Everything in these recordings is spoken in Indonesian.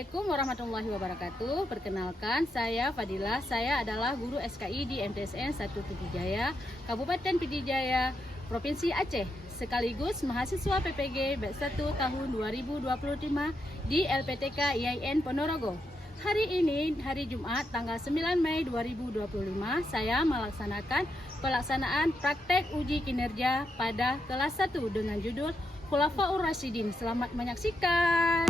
Assalamualaikum warahmatullahi wabarakatuh. Perkenalkan, saya Fadilah. Saya adalah guru SKI di MTSN 1 Pidijaya, Kabupaten Pidijaya, Provinsi Aceh, sekaligus mahasiswa PPG batch 1 tahun 2025 di LPTK IAIN Ponorogo. Hari ini, hari Jumat, tanggal 9 Mei 2025, saya melaksanakan pelaksanaan praktek uji kinerja pada kelas 1 dengan judul Khulafaur Rasyidin. Selamat menyaksikan.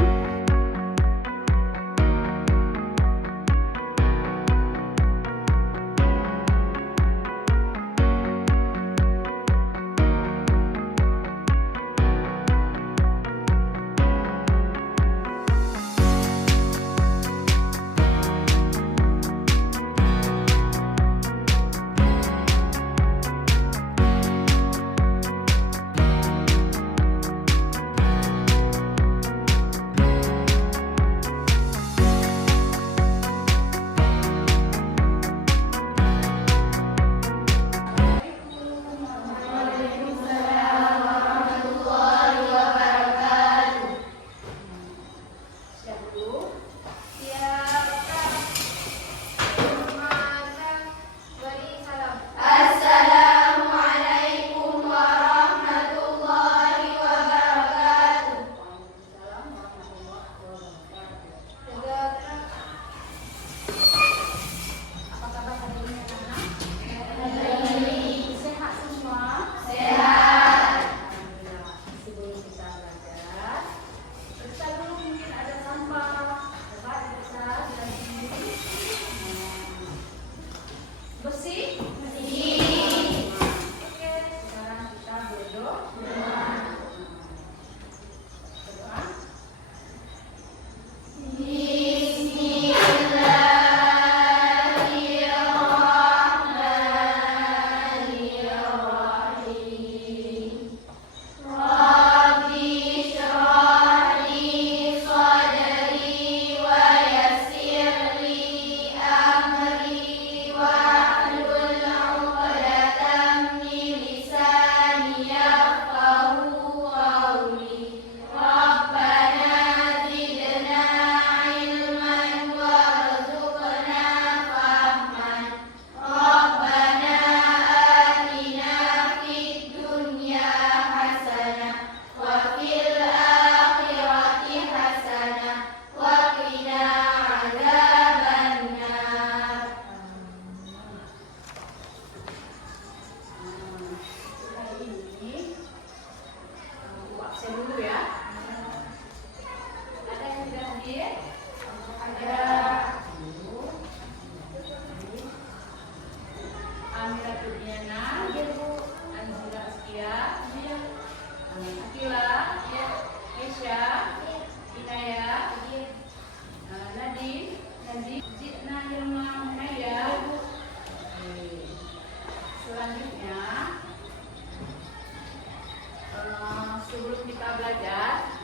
Sebelum kita belajar,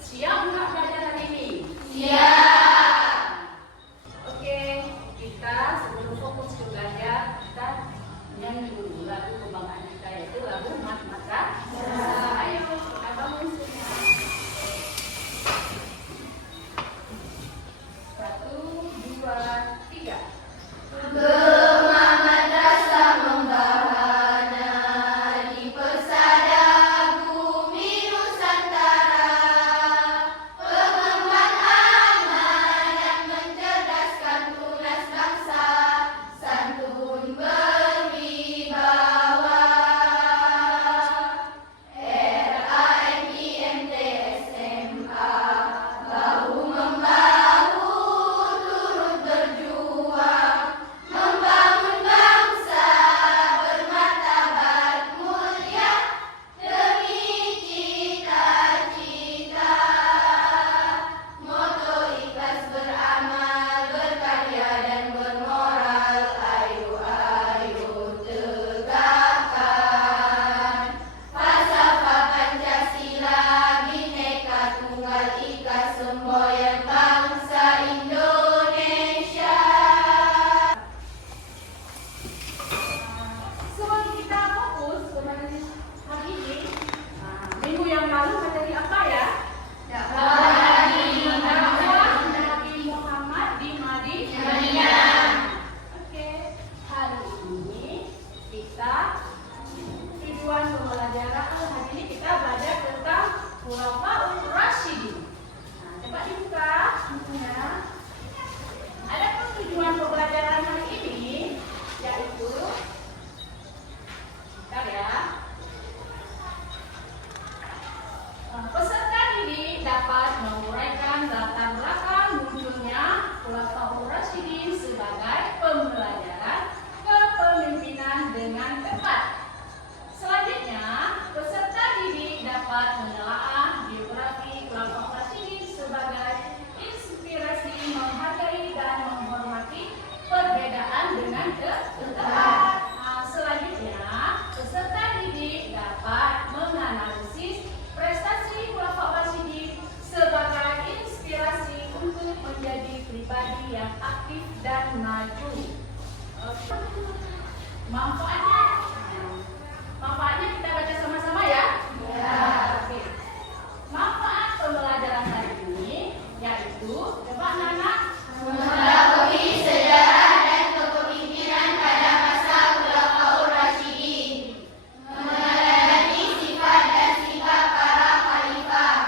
siap nggak belajar hari ini? Siap. Oke, kita sebelum fokus ke belajar, kita nyanyi dulu lagu kebanggaan kita, yaitu lagu Mat Matra. Ayo kita bangun semua. 1, 2, 3. Pengembara ya. Adapun tujuan pembelajaran hari ini yaitu peserta didik dapat menguraikan latar belakang munculnya Khulafaur Rasyidin sebagai pembelajaran kepemimpinan dengan tepat. Selanjutnya, peserta didik dapat menelaah biografi Khulafaur Rasyidin sebagai inspirasi menghargai dan menghormati perbedaan dengan tepat. Selanjutnya, peserta didik dapat menganalisis prestasi Khulafaur Rasyidin sebagai inspirasi untuk menjadi pribadi yang aktif dan maju. Manfaatnya kita baca sama-sama ya. Oke. Manfaat pembelajaran hari ini yaitu coba anak-anak Mengetahui sejarah dan kepemimpinan pada masa Khulafaur Rasyidin. Meneladani sifat dan sikap para khalifah.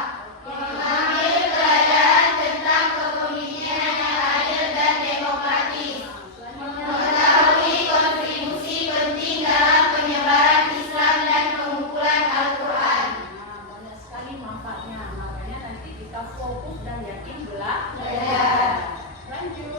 Mengambil pelajaran tentang kepemimpinan yang adil dan demokratis. Mengetahui kontribusi penting dalam penyebaran Islam dan pengumpulan Al-Quran. banyak sekali manfaatnya. Makanya nanti kita fokus dan yakin belajar. Belajar. Lanjut.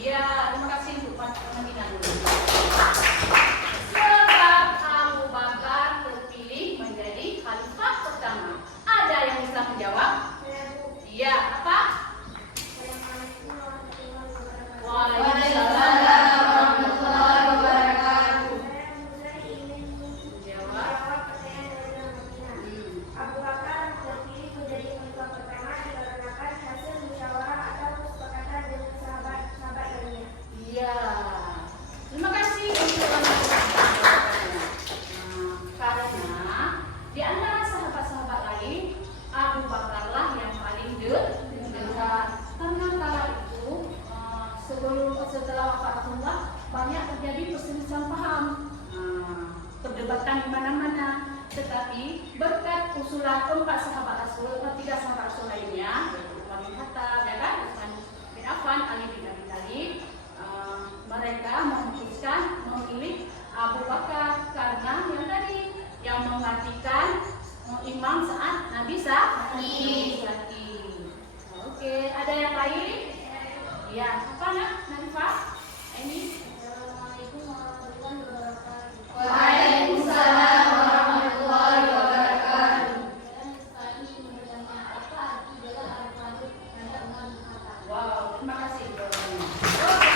Iya, terima kasih untuk Pak Madinah dulu. Sebab Abu Bakar terpilih menjadi khalifah pertama. Ada yang bisa menjawab? Iya, apa? Waalaikumsalam warahmatullahi wabarakatuh. Jawab. Abu Bakar terpilih menjadi khalifah pertama dikarenakan hasil musyawarah atau kesepakatan dengan sahabat-sahabat lainnya. Iya. Terima kasih untuk jawabannya. Karena di antara sahabat-sahabat lain, Abu Bakarlah yang paling dekat. Karena kala itu setelah wafat Rasulullah banyak terjadi perselisihan paham, perdebatan di mana-mana. Tetapi berkat usulan tiga sahabat Rasul lainnya, yaitu Umar bin Khattab, ya kan, Utsman bin Affan, Ali bin Abi Thalib, mereka memutuskan memilih Abu Bakar karena yang tadi yang menggantikan imam saat Nabi sakit. Oke, ada yang lain? Ya, apa nak? Narifah? Ini? Assalamualaikum warahmatullahi wabarakatuh. Waalaikumsalam warahmatullahi wabarakatuh. Wow, terima kasih. Oke.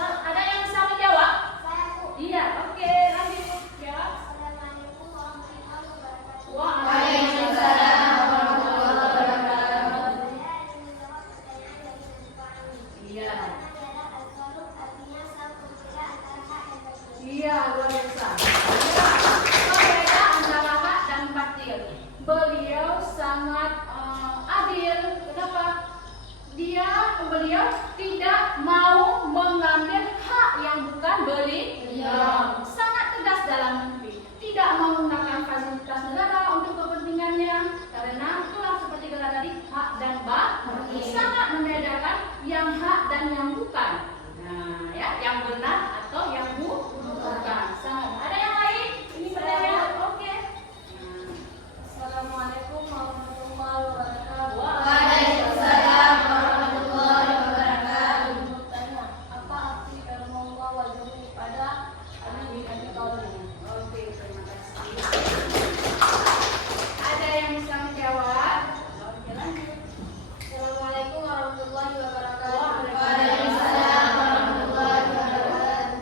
Ada yang bisa menjawab? Iya, oke, lanjut. Jawab. Assalamualaikum warahmatullahi wabarakatuh. Waalaikumsalam warahmatullahi wabarakatuh. Iya. Iya, Luar biasa. Berbeda antara hak dan batil. Beliau sangat adil. Kenapa? Beliau tidak mau mengambil hak yang bukan beliau. Sangat tegas dalam mimpi. Tidak menggunakan fasilitas negara untuk kepentingannya. Karena itulah seperti kata tadi, hak dan batil. Sangat membedakan yang hak dan yang bukan. Nah, ya, yang benar atau yang bukan. Sangat. Ada yang lain? Ini pertanyaan. Oke. Assalamualaikum warahmatullahi wabarakatuh. Waalaikumsalam warahmatullahi wabarakatuh. Bertanya, apa arti ilmu wajib pada Ali bin Abi Thalib? Oke, terima kasih. Ada yang bisa menjawab? Oke, lanjut. Assalamualaikum warahmatullahi wabarakatuh. Waalaikumsalam warahmatullahi wabarakatuh.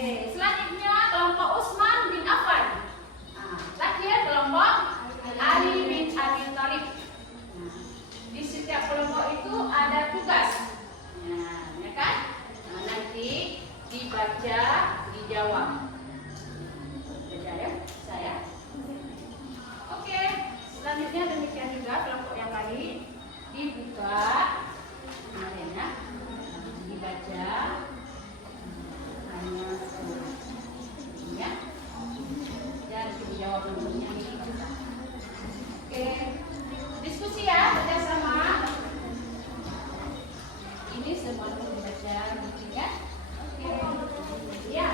Oke, selanjutnya kelompok Utsman bin Affan. Terakhir kelompok Ali bin Abi Thalib. Di setiap kelompok itu ada tugas. Ya kan? Nanti dibaca, dijawab. Baca ya, saya. Oke, selanjutnya demikian juga kelompok yang lain dibuka, kemarin ya, dibaca, hanya ya, dan dijawab bentuknya ini. Oke, diskusi ya bersama. Ini semua dibaca, ya. Oke, ya.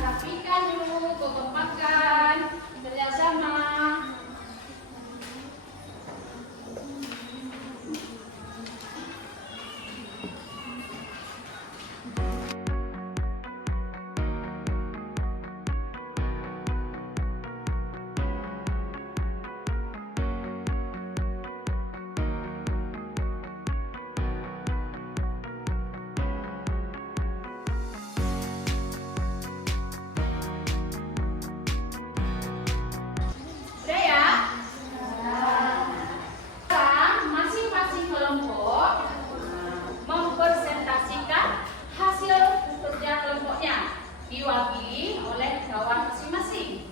Rapikan dulu, kekompakan, kerjasama. Udah ya? Sekarang masing-masing kelompok mempresentasikan hasil kerja kelompoknya diwakili oleh kawan masing-masing.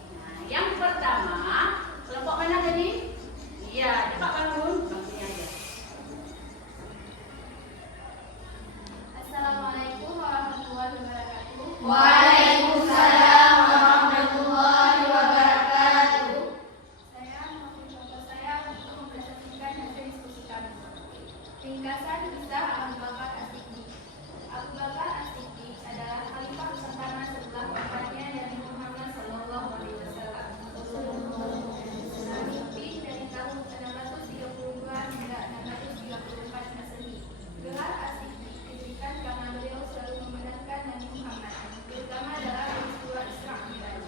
Yang pertama, kelompok mana tadi? Iya, cepat bangun. Bangunnya aja. Assalamualaikum warahmatullahi wabarakatuh. Waalaikumsalam warahmatullahi wabarakatuh. Saya mewakili kelompok saya untuk mempresentasikan hasil diskusi kami. Ringkasan kisah Abu Bakar As-Siddiq. Abu Bakar As-Siddiq adalah khalifah pertama setelah wafatnya Nabi Muhammad SAW. Memimpin dari tahun 632 hingga 634 Masehi. Gelar As-Siddiq diberikan karena beliau selalu membenarkan Nabi Muhammad, terutama dalam peristiwa Isra Mi'raj.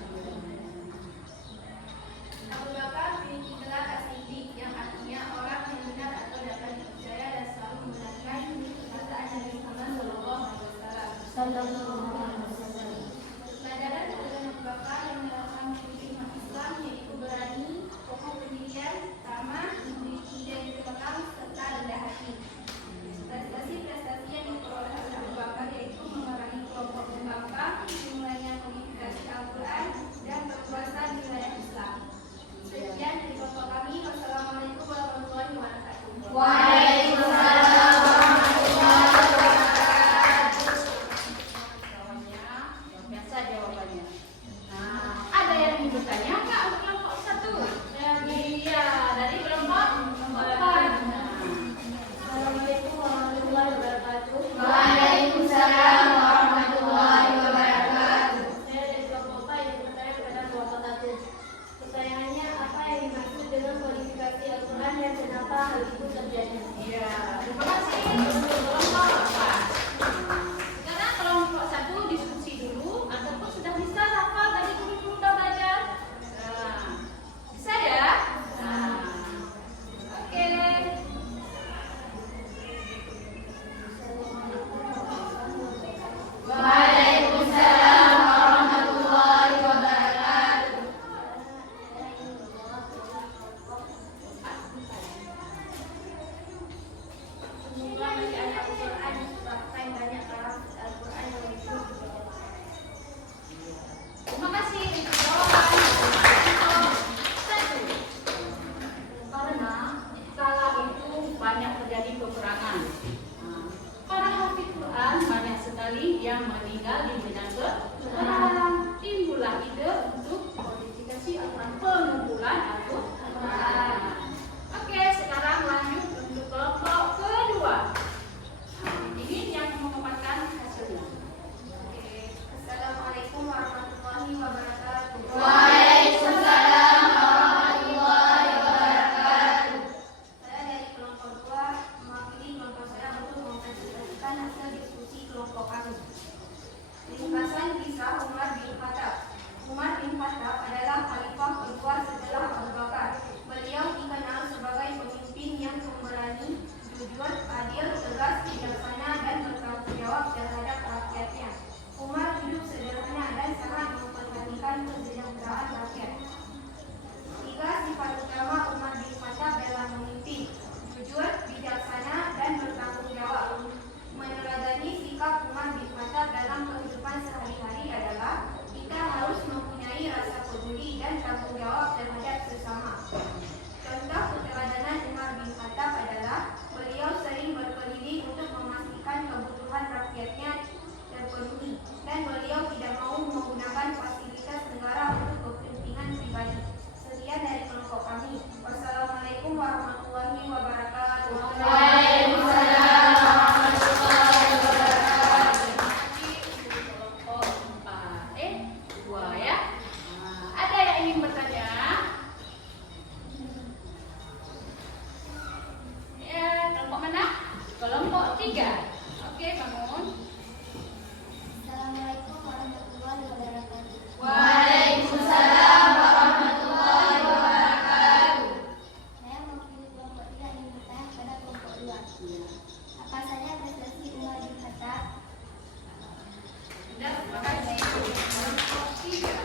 Abu Bakar memiliki gelar As-Siddiq yang artinya orang yang benar atau dapat dipercaya dan selalu membenarkan perkataan Nabi Muhammad SAW. Pelajaran dari Abu Bakar yang menerapkan prinsip umat Islam yaitu berani, kokoh pendirian, ramah, memiliki ide yang terpekam, serta rendah hati. Prestasi-prestasi yang diperoleh oleh Abu Bakar yaitu memerangi kelompok pembangkang, dimulainya kodifikasi Al-Quran, dan berkuasa di wilayah Islam. Sekian dari kelompok kami. Wassalamualaikum warahmatullahi wabarakatuh. Waalaikumsalam warahmatullahi wabarakatuh. Jawabannya, biasa jawabannya. Ada yang ingin bertanya nggak untuk kelompok satu? Iya, dari kelompok empat. Assalamualaikum warahmatullahi wabarakatuh. Waalaikumsalam warahmatullahi wabarakatuh. Saya dari kelompok 4 yang bertanya kepada kelompok 1. Pertanyaannya, apa yang dimaksud dengan kodifikasi Al-Quran dan kenapa hal itu terjadi? Iya, terima kasih untuk kelompok empat. Sekarang kelompok satu diskusi dulu ataupun sudah bisa hafal tadi dulu udah belajar. Bisa ya? Oke. Waalaikumsalam warahmatullahi wabarakatuh. Semoga bacaan Al-Quran disebabkan banyak kalam Al-Quran yang itu. Terima kasih untuk jawaban. Kelompok satu. Karena kala itu banyak terjadi peperangan. Para hafiz Quran banyak sekali yang meninggal di medan Sekarang timbullah ide untuk modifikasi aturan pengumpulan Al-Quran. Oke, sekarang lanjut untuk kelompok kedua. Ini yang mengumumkan hasilnya. Oke. Assalamualaikum warahmatullahi wabarakatuh. Waalaikumsalam warahmatullahi wabarakatuh. Saya dari kelompok 2 mewakili kelompok saya untuk mempresentasikan hasil diskusi kelompok kami. Ringkasan kisah Umar bin Khattab. Umar bin Khattab adalah khalifah kedua setelah Abu Bakar. Beliau dikenal sebagai pemimpin yang pemberani, jujur, adil, tegas, bijaksana, dan bertanggung jawab terhadap rakyatnya. Umar hidup sederhana dan sangat memperhatikan kesejahteraan rakyat. 3 sifat utama Umar bin Khattab dalam memimpin: jujur, bijaksana, dan bertanggung jawab. Meneladani sikap Umar bin Khattab dalam kehidupan sehari-hari adalah kita harus mempunyai rasa peduli dan tanggung jawab terhadap sesama. Contoh keteladanan Umar bin Khattab adalah beliau sering berkeliling untuk memastikan kebutuhan rakyatnya terpenuhi, dan beliau tidak mau menggunakan fasilitas negara untuk kepentingan pribadi. Sekian dari kelompok kami. Wassalamualaikum warahmatullahi wabarakatuh. Waalaikumsalam warahmatullahi wabarakatuh. Kelompok 4 dua ya. Ada yang ingin bertanya? Ya, kelompok mana? Kelompok 3. Oke, bangun. Assalamualaikum warahmatullahi wabarakatuh. Waalaikumsalam warahmatullahi wabarakatuh. Saya mewakili kelompok 3 ingin bertanya kepada kelompok 2. Apa saja prestasi Umar bin Khattab? Sudah, terima kasih. Kelompok 3.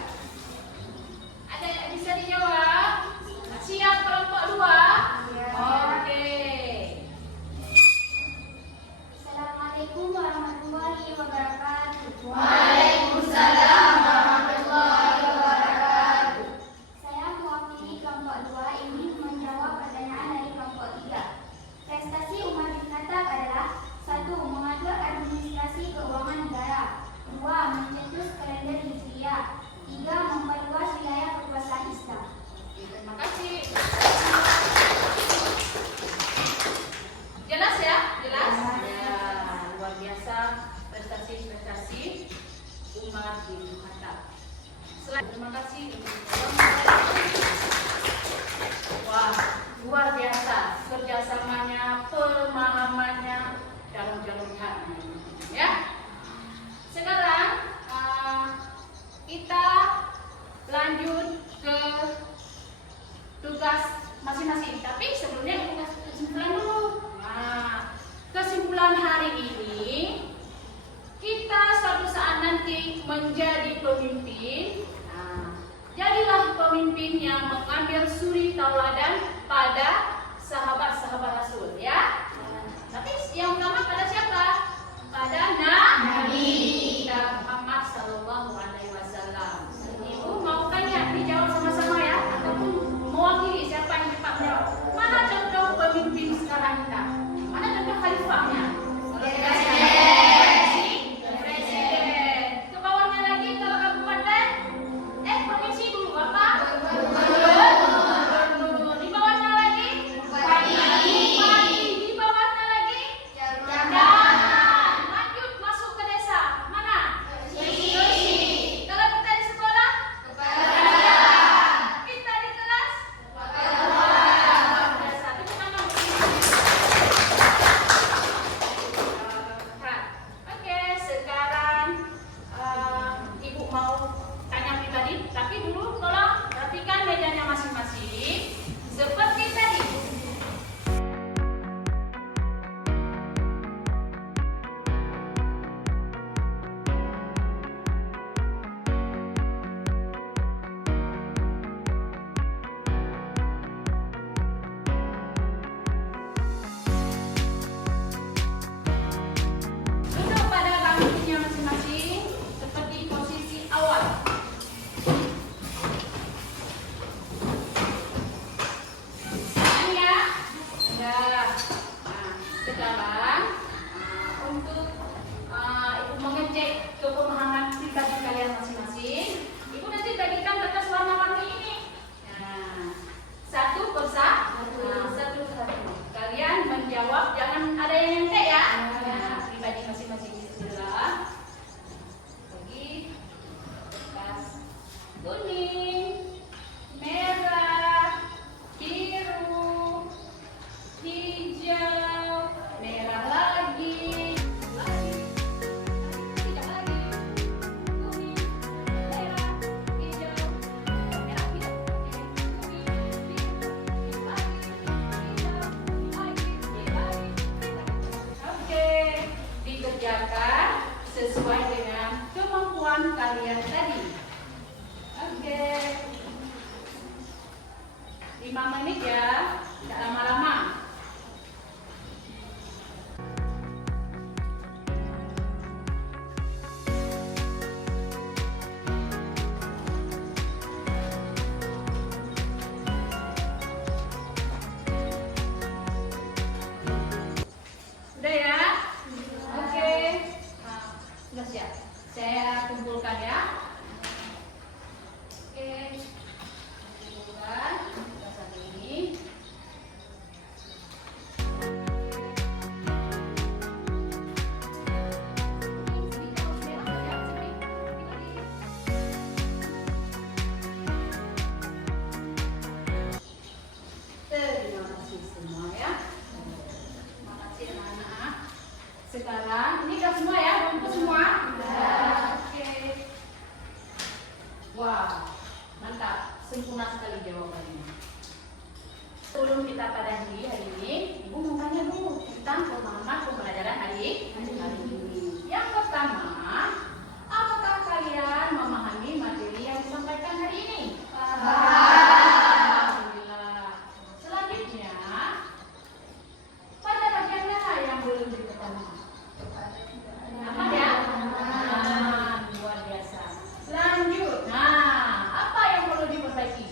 Ada yang bisa dijawab? Siap kelompok 2? Oke. Assalamualaikum warahmatullahi wabarakatuh. Waalaikumsalam warahmatullahi wabarakatuh. Saya mewakili kelompok 2 ingin menjawab pertanyaan dari kelompok 3. Prestasi Umar bin Khattab adalah: 1. Mengatur administrasi keuangan negara. 2. Mencetus kalender Hijriah. 3. Memperluas wilayah kekuasaan Islam. Terima kasih. Jelas ya? Jelas? Ya, luar biasa prestasi-prestasi Umar bin Khattab. Terima kasih. Wah, luar biasa kerjasamanya, pemahamannya dalam jalur hati. Ya. Sekarang kita lanjut ke tugas masing-masing. Tapi sebelumnya kita kasih kesimpulan dulu. Nah, kesimpulan hari ini, kita suatu saat nanti menjadi pemimpin. Nah, jadilah pemimpin yang mengambil suri tauladan pada sahabat-sahabat Rasul, ya. Tapi yang utama pada siapa? Pada Nabi kita Muhammad Sallallahu Alaihi Wasallam. Ibu mau tanya, dijawab sama-sama ya, ataupun mewakili siapa yang cepat menjawab? Mana contoh pemimpin sekarang kita? Mana contoh khalifahnya? Presiden. Ke bawahnya lagi kalau kabupaten, provinsi dulu apa? Gubernur. Di bawahnya lagi bupati. kita semua ya, kumpul semua. Oke. Wah, mantap, sempurna sekali jawabannya. Sebelum kita padahi hari ini, Ibu mau tanya dulu tentang pemahaman pembelajaran hari ini. Yang pertama, apakah kalian memahami materi yang disampaikan hari ini? Alhamdulillah. Selanjutnya, pada bagian mana yang belum diketahui? Apa ya? Luar biasa. Lanjut. Nah, apa yang perlu diperbaiki?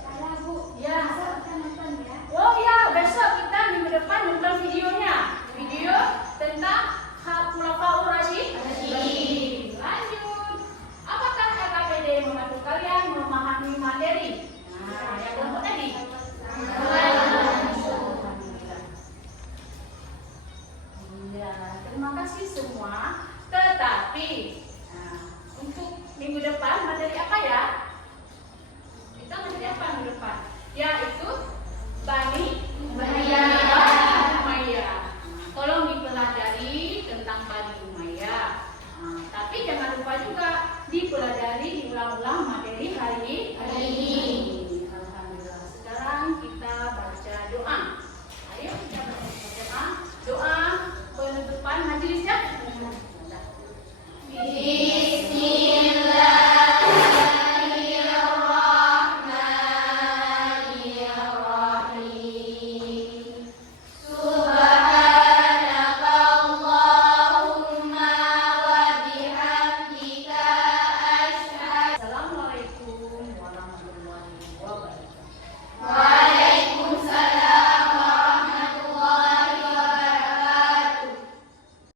Saya Bu, Ya. besok kita nonton ya. Oh ya, besok kita minggu depan nonton videonya. Video tentang Khulafaur Rasyidin. Lanjut. Apakah LKPD membantu kalian memahami materi? Nah, yang kelompok tadi. Iya, terima kasih semua. Tetapi, nah, untuk minggu depan materi apa ya? Kita materi apa minggu depan? Yaitu Bani Umayyah. Tolong dipelajari tentang Bani Umayyah. Tapi jangan lupa juga dipelajari, diulang-ulang materi hari ini.